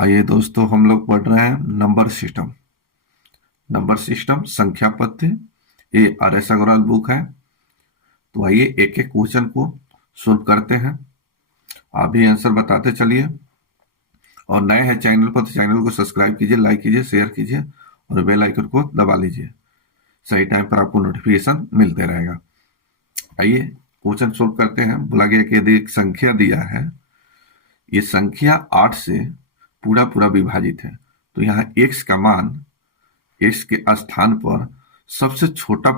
आइए दोस्तों, हम लोग पढ़ रहे हैं नंबर सिस्टम संख्या पद्धति। ये RS अग्रवाल बुक है। तो आइए एक एक क्वेश्चन को सोल्व करते हैं। आप भी आंसर बताते चलिए। और नए हैं चैनल पर तो चैनल को सब्सक्राइब कीजिए, लाइक कीजिए, शेयर कीजिए और बेल आइकन को दबा लीजिए। सही टाइम पर आपको नोटिफिकेशन मिलते रहेगा। आइए क्वेश्चन सोल्व करते हैं। बोला गया कि यदि एक संख्या दिया है, ये संख्या 8 से पूरा पूरा विभाजित है, तो यहाँ x का मान, x के स्थान पर सबसे छोटा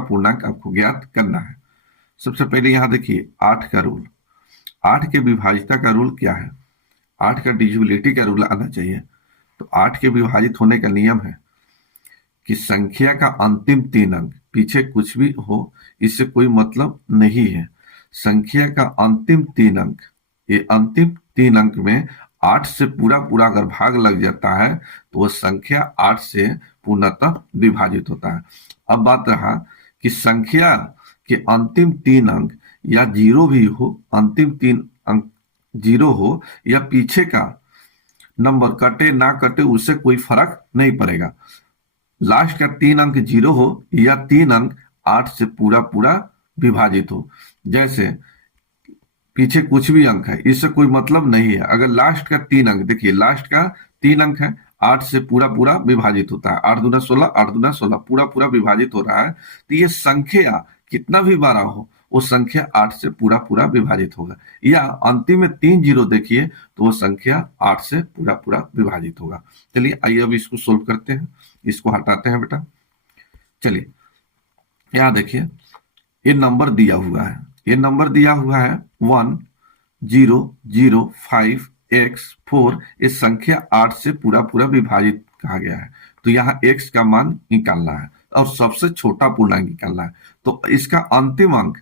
पूर्णांक आपको ज्ञात करना है। सबसे पहले यहाँ देखिए 8 का रूल, 8 के विभाजिता का रूल क्या है? 8 का डिविजिबिलिटी का रूल आना चाहिए। तो 8 के विभाजित होने का नियम है कि संख्या का अंतिम 3 अंक, पीछे कुछ भी हो इससे कोई मतलब नहीं है। संख्या का अंतिम 3 अंक, ये अंतिम 3 अंक में 8 से पूरा पूरा अगर भाग लग जाता है तो वह संख्या 8 से पूर्णतः विभाजित होता है। अब बात रहा कि संख्या के अंतिम 3 अंक या जीरो भी हो, अंतिम 3 अंक जीरो हो या पीछे का नंबर कटे ना कटे उससे कोई फर्क नहीं पड़ेगा। लास्ट का 3 अंक जीरो हो या 3 अंक 8 से पूरा पूरा विभाजित हो। जैसे पीछे कुछ भी अंक है इससे कोई मतलब नहीं है। अगर लास्ट का 3 अंक, देखिए लास्ट का 3 अंक है, 8 से पूरा पूरा विभाजित होता है। 8 दूना 16, 8 दूना 16, पूरा पूरा विभाजित हो रहा है। तो ये संख्या कितना भी बड़ा हो, वो संख्या 8 से पूरा पूरा विभाजित होगा। या अंतिम में 3 जीरो देखिए तो वो संख्या 8 से पूरा पूरा विभाजित होगा। चलिए आइए अब इसको सोल्व करते हैं। इसको हटाते हैं बेटा। चलिए यहां देखिए, ये नंबर दिया हुआ है, ये नंबर दिया हुआ है 1005x4। ये संख्या 8 से पूरा पूरा विभाजित कहा गया है। तो यहाँ x का मान निकालना है और सबसे छोटा पूर्णांक निकालना है। तो इसका अंतिम अंक,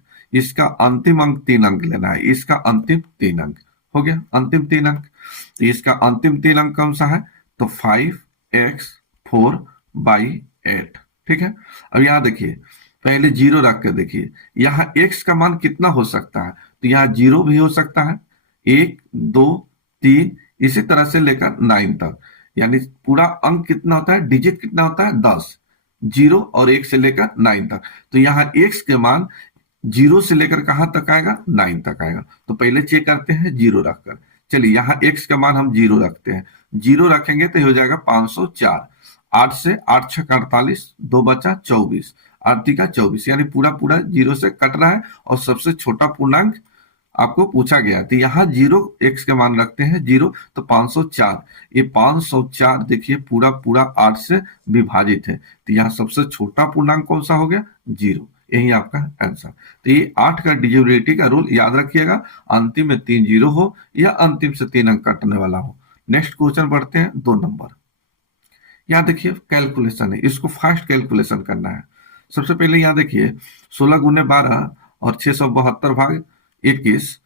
3 अंक लेना है। इसका अंतिम 3 अंक हो गया, अंतिम 3 अंक। तो इसका अंतिम 3 अंक कौन सा है? तो 5x4/8। ठीक है। अब यहाँ देखिए, पहले जीरो रख के देखिए, यहाँ x का मान कितना हो सकता है? तो यहाँ जीरो भी हो सकता है, 1 2 3, इसी तरह से लेकर 9 तक। यानी पूरा अंक कितना होता है, डिजिट कितना होता है? 10। जीरो और 1 से लेकर 9 तक। तो यहाँ x के मान जीरो से लेकर कहां तक आएगा? 9 तक आएगा। तो पहले चेक करते हैं जीरो रखकर। चलिए यहाँ x का मान हम जीरो रखते हैं। जीरो रखेंगे तो हो जाएगा 504। 8 से 8 6 48, 2 बचा 24, 8 का 24, यानी पूरा पूरा जीरो से कट रहा है और सबसे छोटा पूर्णांक आपको पूछा गया। तो यहाँ जीरो x के मान रखते हैं जीरो, तो 504। ये 504 देखिए पूरा पूरा 8 से विभाजित है। तो यहाँ सबसे छोटा पूर्णांक कौन सा हो गया? जीरो। यही आपका आंसर। तो ये 8 का डिविजिबिलिटी का रूल याद रखिएगा, अंतिम में 3 जीरो हो या अंतिम से 3 अंक कटने वाला हो। नेक्स्ट क्वेश्चन बढ़ते हैं, 2 नंबर। यहाँ देखिए कैलकुलेशन है, इसको फास्ट कैलकुलेशन करना है। सबसे पहले यहाँ देखिए 16 गुने 12 और 672 भाग 21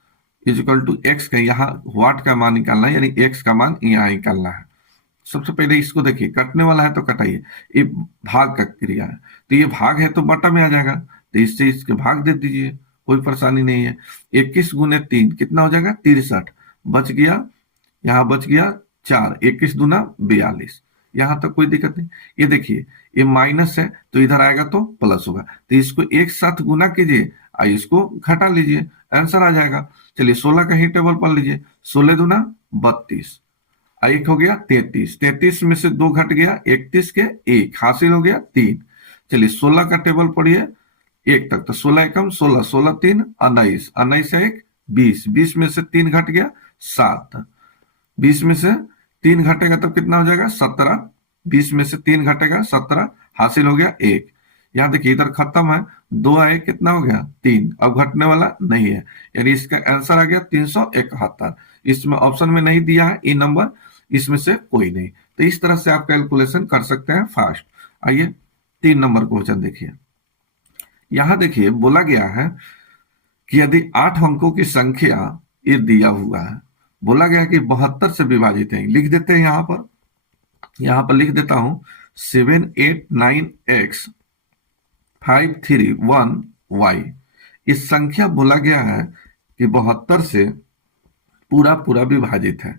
इजिकल टू एक्स का यहाँ वाट का मान निकालना है, यानी एक्स का मान यहाँ निकालना है। सबसे पहले इसको देखिए, कटने वाला है तो कटाइए। ये भाग का क्रिया है, तो ये भाग है तो बटा में आ जाएगा, तो इससे इसके भाग दे दीजिए, कोई परेशानी नहीं है। 21 गुने 3 कितना हो जाएगा? 63। बच गया, यहाँ बच गया 4, 21 दूना 42। यहां तक कोई दिक्कत नहीं। ये देखिए ये माइनस है तो इधर आएगा तो प्लस होगा, तो इसको एक साथ गुना कीजिए और इसको घटा लीजिए, आंसर आ जाएगा। चलिए 16 का ही टेबल पढ़ लीजिए। 16 दूना 32, एक हो गया 33, 33 में से 2 घट गया, 31 के 1 हासिल हो गया 3। चलिए 16 का टेबल पढ़िए 1 तक। तो 16 एकम 16, 16 3 19, 19 से 1 20, 20 में से 3 घट गया 7, 20 में से 3 घटेगा तब कितना हो जाएगा? 17। 20 में से 3 घटेगा 17, हासिल हो गया 1। यहाँ देखिए इधर खत्म है, 2 आए कितना हो गया? 3। अब घटने वाला नहीं है, यानी इसका आंसर आ गया 371। इसमें ऑप्शन में नहीं दिया है ये नंबर, इसमें से कोई नहीं। तो इस तरह से आप कैलकुलेशन कर सकते हैं फास्ट। आइए 3 नंबर क्वेश्चन देखिए। यहां देखिए बोला गया है कि यदि 8 अंकों की संख्या ये दिया हुआ है, बोला गया कि 72 से विभाजित है। लिख देते हैं यहां पर लिख देता हूं 789x531y। इस संख्या बोला गया है कि 72 से पूरा पूरा विभाजित है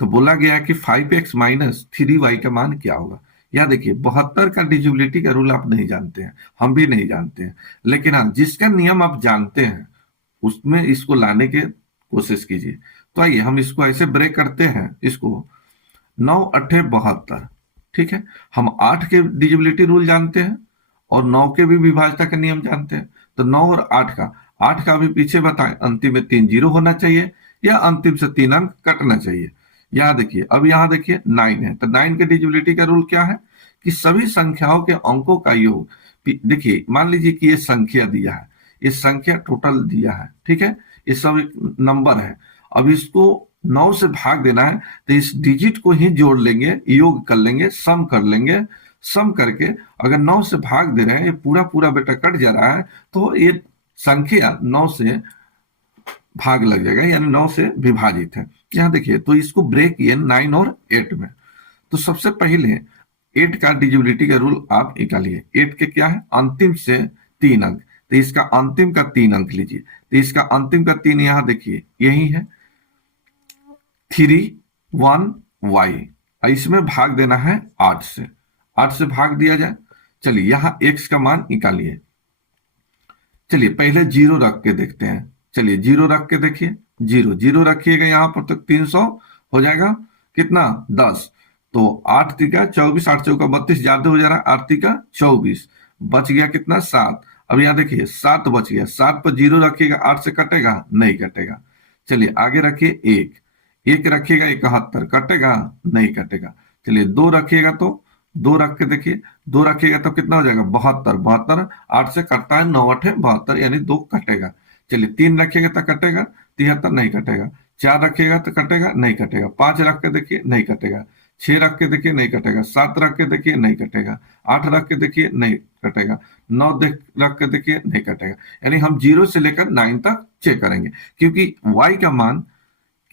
तो बोला गया है कि 5x माइनस 3y का मान क्या होगा। यह देखिए 72 का डिजिबिलिटी का रूल आप नहीं जानते हैं, हम भी नहीं जानते हैं, लेकिन हाँ जिसका नियम आप जानते हैं उसमें इसको लाने की कोशिश कीजिए। तो आइए हम इसको ऐसे ब्रेक करते हैं, इसको 9 × 8 = 72। ठीक है, हम 8 के डिजिबिलिटी रूल जानते हैं और 9 के भी विभाज्यता का नियम जानते हैं। तो 9 और 8 का भी पीछे बताएं, अंतिम में 3 जीरो होना चाहिए या अंतिम से 3 अंक कटना चाहिए। यहाँ देखिए, अब यहाँ देखिए 9 है, तो 9 के डिजिबिलिटी का रूल क्या है कि सभी संख्याओं के अंकों का योग। देखिए मान लीजिए कि ये संख्या दिया है, ये संख्या टोटल दिया है, ठीक है, ये सब एक नंबर है। अब इसको 9 से भाग देना है, तो इस डिजिट को ही जोड़ लेंगे, योग कर लेंगे, सम कर लेंगे। सम करके अगर 9 से भाग दे रहे हैं, ये पूरा पूरा बेटा कट जा रहा है, तो ये संख्या 9 से भाग लग जाएगा, यानी 9 से विभाजित है। यहाँ देखिए, तो इसको ब्रेक किए 9 और 8 में। तो सबसे पहले 8 का डिजिबिलिटी का रूल आप निकालिए। 8 के क्या है, अंतिम से 3 अंक, तो इसका अंतिम का 3 अंक लीजिए। तो इसका अंतिम का 3 यहां देखिए यही है 3 1y। इसमें भाग देना है 8 से, 8 से भाग दिया जाए। चलिए यहां x का मान निकालिए। चलिए पहले 0 रख के देखते हैं। चलिए 0 रख के देखिए, 0 रखिएगा यहां पर, तो 300 हो जाएगा कितना, 10। तो 8 तिका 24, 8 चौका 32, ज्यादा हो जा रहा है, 8 तिका 24, बच गया कितना, 7। अब यहाँ देखिए 7 बच गया, 7 पर 0 रखिएगा, 8 से कटेगा, नहीं कटेगा। चलिए आगे रखिए 1 रखिएगा 71, कटेगा, नहीं कटेगा। चलिए 2 रखिएगा, तो 2 रख के देखिए, 2 रखिएगा तब कितना हो जाएगा, 72, 72 8 से कटता है, 9 8 72, यानी 2 कटेगा। चलिए 3 रखिएगा तो कटेगा, 73 नहीं कटेगा। 4 रखिएगा तो कटेगा, नहीं कटेगा। 5 रख के देखिए, नहीं कटेगा। 6 रख के देखिए, नहीं कटेगा। 7 रख के देखिए, नहीं कटेगा। 8 रख के देखिए, नहीं कटेगा। 9 रख के देखिए, नहीं कटेगा। यानी हम 0 से लेकर 9 तक चेक करेंगे, क्योंकि y का मान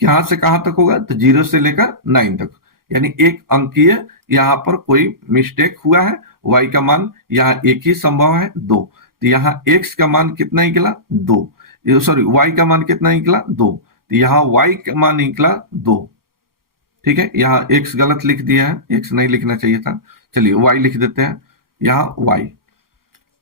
कहां से कहां तक होगा, तो 0 से लेकर 9 तक, यानी एक अंकीय यहाँ पर कोई मिस्टेक हुआ है। y का मान यहाँ एक ही संभव है, 2। तो यहाँ x का मान कितना निकला, 2। सॉरी, y का मान कितना निकला, 2। तो यहाँ y का मान निकला 2। ठीक है, यहाँ x गलत लिख दिया है, x नहीं लिखना चाहिए था। चलिए y लिख देते हैं, यहाँ y।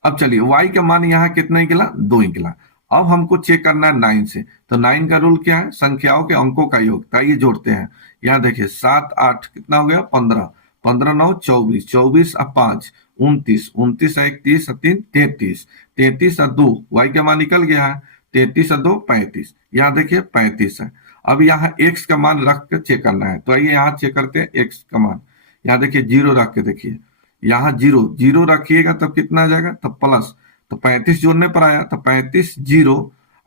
अब चलिए y का मान यहाँ कितना निकला, 2 निकला। अब हमको चेक करना है 9 से। तो 9 का रूल क्या है, संख्याओं के अंकों का योग। तो ये जोड़ते हैं, यहाँ देखिए 7 8 कितना हो गया, 15, 15 9 24, 24 और 5 29, 29 और 1 30 और 3 33, 33 और 2 y का मान निकल गया है, 33 और 2 35, यहाँ देखिए 35 है। अब यहाँ x का मान रख कर चेक करना है। तो आइए यहाँ चेक करते हैं x का मान। यहाँ देखिए 0 रख के देखिए, यहाँ 0 रखिएगा तब कितना आ जाएगा, तब प्लस, तो 35 जोड़ने पर आया, तो 35 0,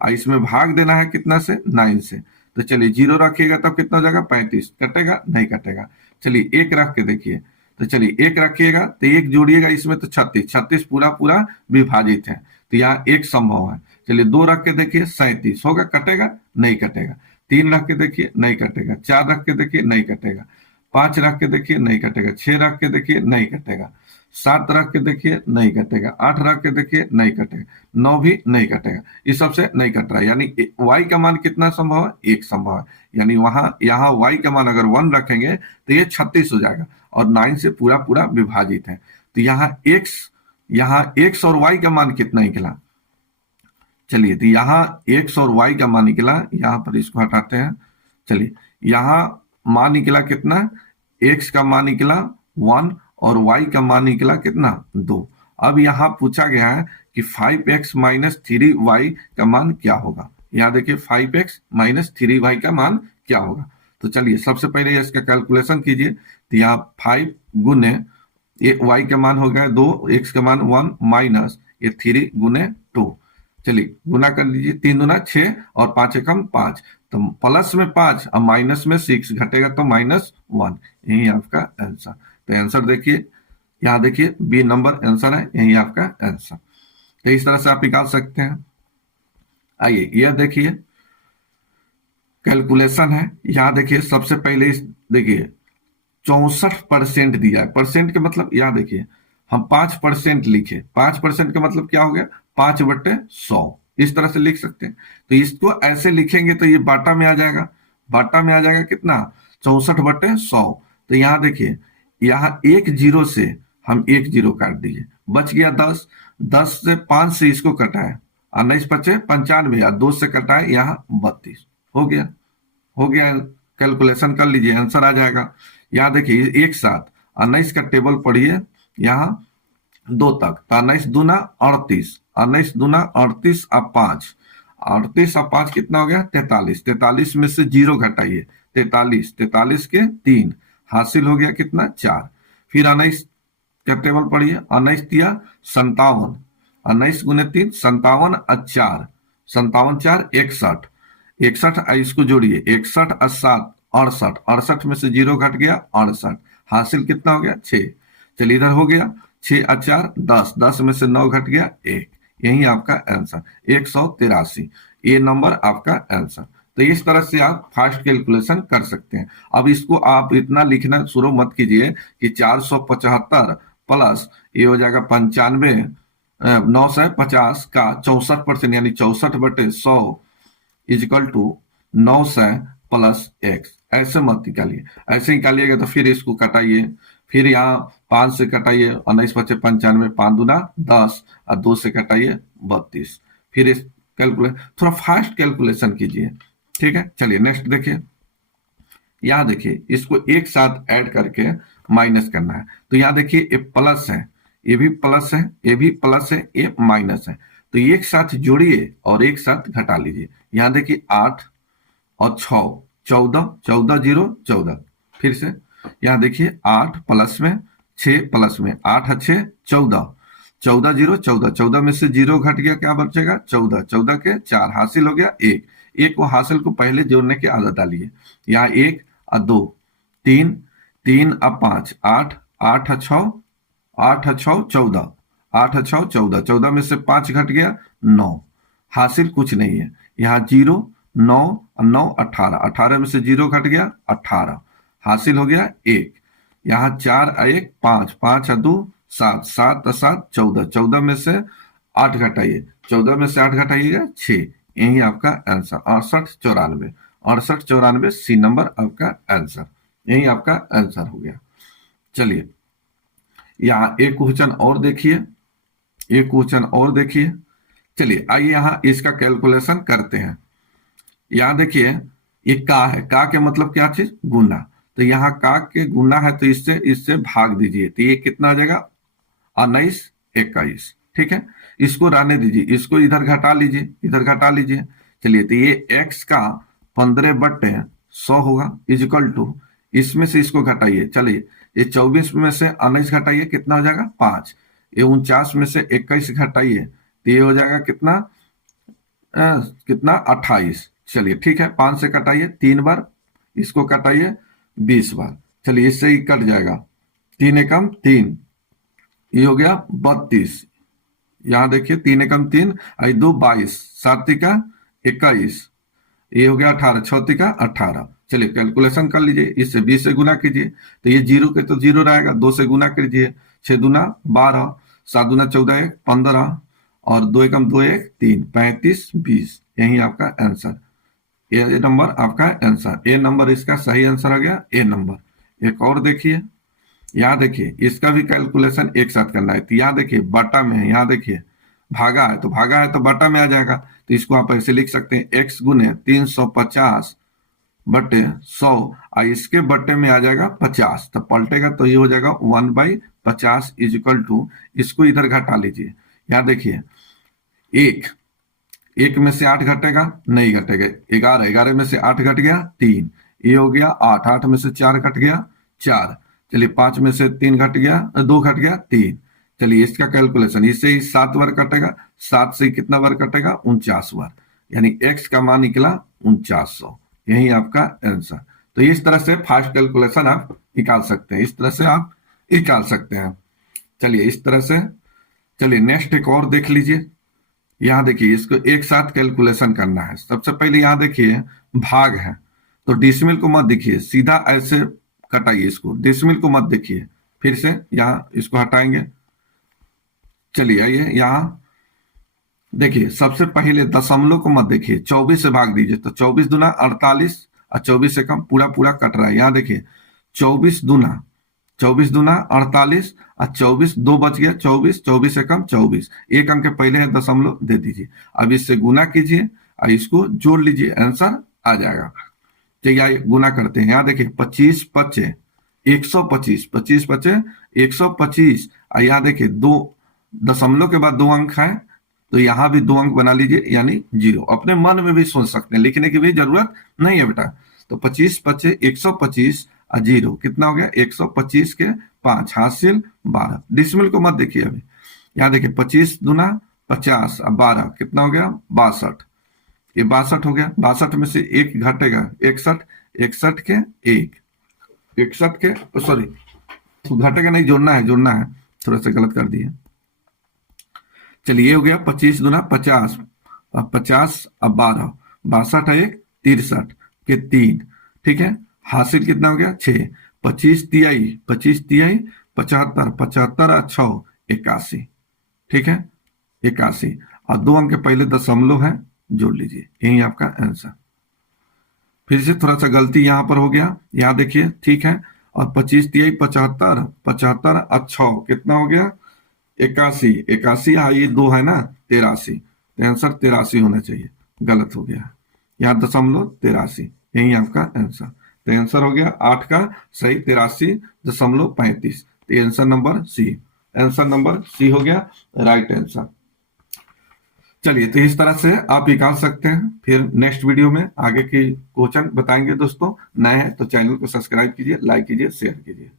और इसमें भाग देना है कितना से, 9 से। तो चलिए 0 रखिएगा तब कितना हो जाएगा, 35, कटेगा, नहीं कटेगा। चलिए 1 रख के देखिए, तो चलिए 1 रखिएगा तो 1 जोड़िएगा इसमें, तो 36, 36 पूरा पूरा विभाजित है, तो यहाँ 1 संभव है। चलिए 2 रख के देखिए, 37 होगा, कटेगा, नहीं कटेगा। 3 रख के देखिए, नहीं कटेगा। 4 रख के देखिए, नहीं कटेगा। 5 रख के देखिए, नहीं कटेगा। 6 रख के देखिए, नहीं कटेगा। 7 रख के देखिए, नहीं कटेगा। 8 रख के देखिए, नहीं कटेगा। 9 भी नहीं कटेगा। इस सबसे नहीं कट रहा है, यानी y का मान कितना संभव है, 1 संभव है। यानी वहां यहाँ y का मान अगर 1 रखेंगे तो ये 36 हो जाएगा, और 9 से पूरा पूरा विभाजित है। तो यहाँ x और y का मान कितना निकला, चलिए तो यहाँ x और y का मान निकला, यहाँ पर इसको हटाते हैं। चलिए यहाँ मान निकला कितना, x का मान निकला 1 और y का मान निकला कितना, 2। अब यहाँ पूछा गया है कि 5x माइनस 3y का मान क्या होगा। यहाँ देखिए 5x माइनस 3y का मान क्या होगा। तो चलिए सबसे पहले इसका कैलकुलेशन कीजिए। तो यहाँ 5 गुने y का मान हो गया 2, x का मान 1, माइनस ये 3 गुने 2। चलिए गुना कर लीजिए, 3 दूना 6 और 5 एकम 5, तो प्लस में 5 और माइनस में 6, घटेगा तो -1। यही आपका आंसर। तो आंसर देखिए, यहाँ देखिए बी नंबर आंसर है, यही आपका आंसर। तो इस तरह से आप निकाल सकते हैं। आइए यह देखिए कैलकुलेशन है। यहाँ देखिए सबसे पहले देखिए 64% दिया है। परसेंट के मतलब यहाँ देखिए हम 5% लिखे, 5% का मतलब क्या हो गया, 5/100, इस तरह से लिख सकते हैं। तो इसको ऐसे लिखेंगे तो ये बाटा में आ जाएगा, बाटा में आ जाएगा कितना, 64/100। तो यहाँ देखिए, यहाँ एक जीरो से हम एक जीरो काट दिए, बच गया 10। 10 से 5 से इसको कटाए, 19×5 = 95, और 2 से कटाए यहाँ 32। हो गया, हो गया। कैलकुलेशन कर लीजिए, आंसर आ जाएगा। यहाँ देखिए एक साथ 19 का टेबल पढ़िए, यहाँ 2 तक, तो 19×2 = 38, 19×2 = 38 और 5, 38 और 5 कितना हो गया? 43। 43 में से जीरो घटाइए, 43, 43 के 3, हासिल हो गया कितना? 4। फिर 19 का टेबल पढ़िए, 19×3 = 57, 19×3 = 57 और 4, 57 4 61, 61 इसको जोड़िए, 61 और 7 68, 68 में से जीरो घट गया 68, हासिल कितना हो गया? 6। चलिए इधर हो गया 6 और 4 10, 10 में से 9 घट गया 1। यही आपका आंसर 183, ये नंबर आपका आंसर। तो इस तरह से आप फास्ट कैलकुलेशन कर सकते हैं। अब इसको आप इतना लिखना शुरू मत कीजिए कि 475 प्लस ये हो जाएगा 95, 950 का 64% यानी 64/100 इजिकल टू 900 प्लस एक्स, ऐसे मत निकालिए। ऐसे निकालिएगा तो फिर इसको कटाइए, फिर यहाँ 5 से कटाइए, 19×5 = 95, 5×2 = 10 और 2 से कटाइए 32। फिर इस कैलकुलेट थोड़ा फास्ट कैलकुलेशन कीजिए, ठीक है। चलिए नेक्स्ट देखिए, यहाँ देखिए इसको एक साथ ऐड करके माइनस करना है। तो यहाँ देखिए ये प्लस है, ये भी प्लस है, ये भी प्लस है, ये माइनस है। तो एक साथ जोड़िए और एक साथ घटा लीजिए। यहाँ देखिए 8 और 6 14, 14 0 14। फिर से यहाँ देखिए 8 प्लस में 6 प्लस में 8 और 6 14, 14 0 14, 14 में से जीरो घट गया, क्या बचेगा? 14, 14 के 4, हासिल हो गया 1। एक को हासिल को पहले जोड़ने की आदत डालिए। यहाँ 1 और 2 3, 3 और 5 8, 8 और 6 8 और 6 14, 8 और 6 14, 14 में से 5 घट गया 9, हासिल कुछ नहीं है। यहाँ 0 9 और 9 18, 18 में से जीरो घट गया 18, हासिल हो गया 1। यहाँ 4 और 1 5, 5 और 2 7, 7 और 7 14, 14 में से 8 घटाइए, 14 में से 8 घटाइएगा 6। यही आपका आंसर 68 94, 68 94 सी नंबर आपका आंसर। यही आपका आंसर हो गया। चलिए यहाँ एक क्वेश्चन और देखिए, एक क्वेश्चन और देखिए। चलिए आइए यहाँ इसका कैलकुलेशन करते हैं। यहाँ देखिए ये का है, का के मतलब क्या चीज? गुना। तो यहाँ का के गुना है तो इससे इससे भाग दीजिए, तो ये कितना आ जाएगा? 19 21, ठीक है। इसको रहने दीजिए, इसको इधर घटा लीजिए, इधर घटा लीजिए। चलिए तो ये x का 15/100 होगा इजिकल टू, इसमें से इसको घटाइए। चलिए ये 24 में से 19 घटाइए, कितना हो जाएगा? 5। ये 49 में से 21 घटाइए, तो ये हो जाएगा कितना? कितना? 28। चलिए ठीक है, 5 से कटाइए 3 बार, इसको कटाइए 20 बार। चलिए इससे ही कट जाएगा, 3 एकम 3, ये हो गया 32। यहाँ देखिए 3 एकम 3, 2 22, 7 का 21, ये हो गया 18, 6 का 18। चलिए कैलकुलेशन कर लीजिए, इससे 20 से गुना कीजिए, तो ये जीरो के तो जीरो रहेगा, 2 से गुना कीजिए, 6 दूना 12, 7 दूना 14 1 15, और 2 एकम 2 1 3, 35 20। यही आपका आंसर, ये नंबर आपका आंसर, ए नंबर इसका सही आंसर आ गया, ए नंबर। एक और देखिए, यहाँ देखिए इसका भी कैलकुलेशन एक साथ करना है। तो यहाँ देखिए बटा में है, यहाँ देखिए भागा है, तो भागा है तो बटा में आ जाएगा। तो इसको आप ऐसे लिख सकते हैं, x गुने 350/100, और इसके बटे में आ जाएगा 50, तो पलटेगा तो ये हो जाएगा 1/50 इजिकल टू, इसको इधर घटा लीजिए। यहाँ देखिए एक में से 8 घटेगा, नहीं घटेगा, 11, 11 में से 8 घट गया 3, ये हो गया 8, 8 में से 4 घट गया 4। चलिए 5 में से 3 घट गया, 2 घट गया 3। चलिए इसका कैलकुलेशन, इससे ही 7 बार कटेगा, 7 से कितना बार कटेगा? 49 बार, यानी x का मान निकला 4900। यही आपका आंसर। तो इस तरह से फास्ट कैलकुलेशन आप निकाल सकते हैं, इस तरह से आप निकाल सकते हैं। चलिए इस तरह से, चलिए नेक्स्ट एक और देख लीजिए। यहाँ देखिए इसको एक साथ कैलकुलेशन करना है। सबसे पहले यहाँ देखिए भाग है, तो डिसमिल को मत देखिए, सीधा ऐसे कटाइए इसको, डिसमिल को मत देखिए। फिर से यहाँ इसको हटाएंगे। चलिए आइए यहाँ देखिए, सबसे पहले दशमलव को मत देखिए, 24 से भाग दीजिए, तो 24 दूना 48, और 24 से कम, पूरा पूरा कट रहा है। यहाँ देखिए 24 दूना 48 और 24 दो बच गया 24, 24 से कम 24, एक अंक के पहले है दशमलव दे दीजिए। अब इससे गुना कीजिए और इसको जोड़ लीजिए, आंसर आ जाएगा। चलिए गुना करते हैं। यहाँ देखिए 25 पचे 125, 25 पचे 125, और यहाँ देखिए दो दशमलव के बाद 2 अंक है, तो यहाँ भी 2 अंक बना लीजिए यानी 0। अपने मन में भी सोच सकते हैं, लिखने की भी जरूरत नहीं है बेटा। तो 25 पचे 125 और 0 कितना हो गया 125 के 5 हासिल 12। डिसमिल को मत देखिए अभी। यहाँ देखिए 25 दूना 50 और 12 कितना हो गया 62। ये 62 हो गया। 62 में से एक घटेगा 61, 61 के 1, 61 के सॉरी घटेगा नहीं, जोड़ना है, थोड़ा सा गलत कर दिए। चलिए ये हो गया 25 दूना 50 और 50 और 12, 62 1 63 के 3, ठीक है। हासिल कितना हो गया 6, 25 तिहाई 75, 75 और 6 81, ठीक है 81, और 2 अंक के पहले दशमलव है, जोड़ लीजिए, यही आपका आंसर। फिर से थोड़ा सा गलती यहां पर हो गया, यहां देखिए, ठीक है। और 25 तिहाई 75, 75 और 6 कितना हो गया 81, 81 ये 2 है ना 83, तो आंसर 83 होना चाहिए, गलत हो गया, यहाँ दशमलव 83, यही आपका आंसर। तो आंसर हो गया 8 का सही 83.35, तो answer number C, answer number C हो गया राइट आंसर। चलिए तो इस तरह से आप निकाल सकते हैं। फिर नेक्स्ट वीडियो में आगे की क्वेश्चन बताएंगे दोस्तों। नए हैं तो चैनल को सब्सक्राइब कीजिए, लाइक कीजिए, शेयर कीजिए।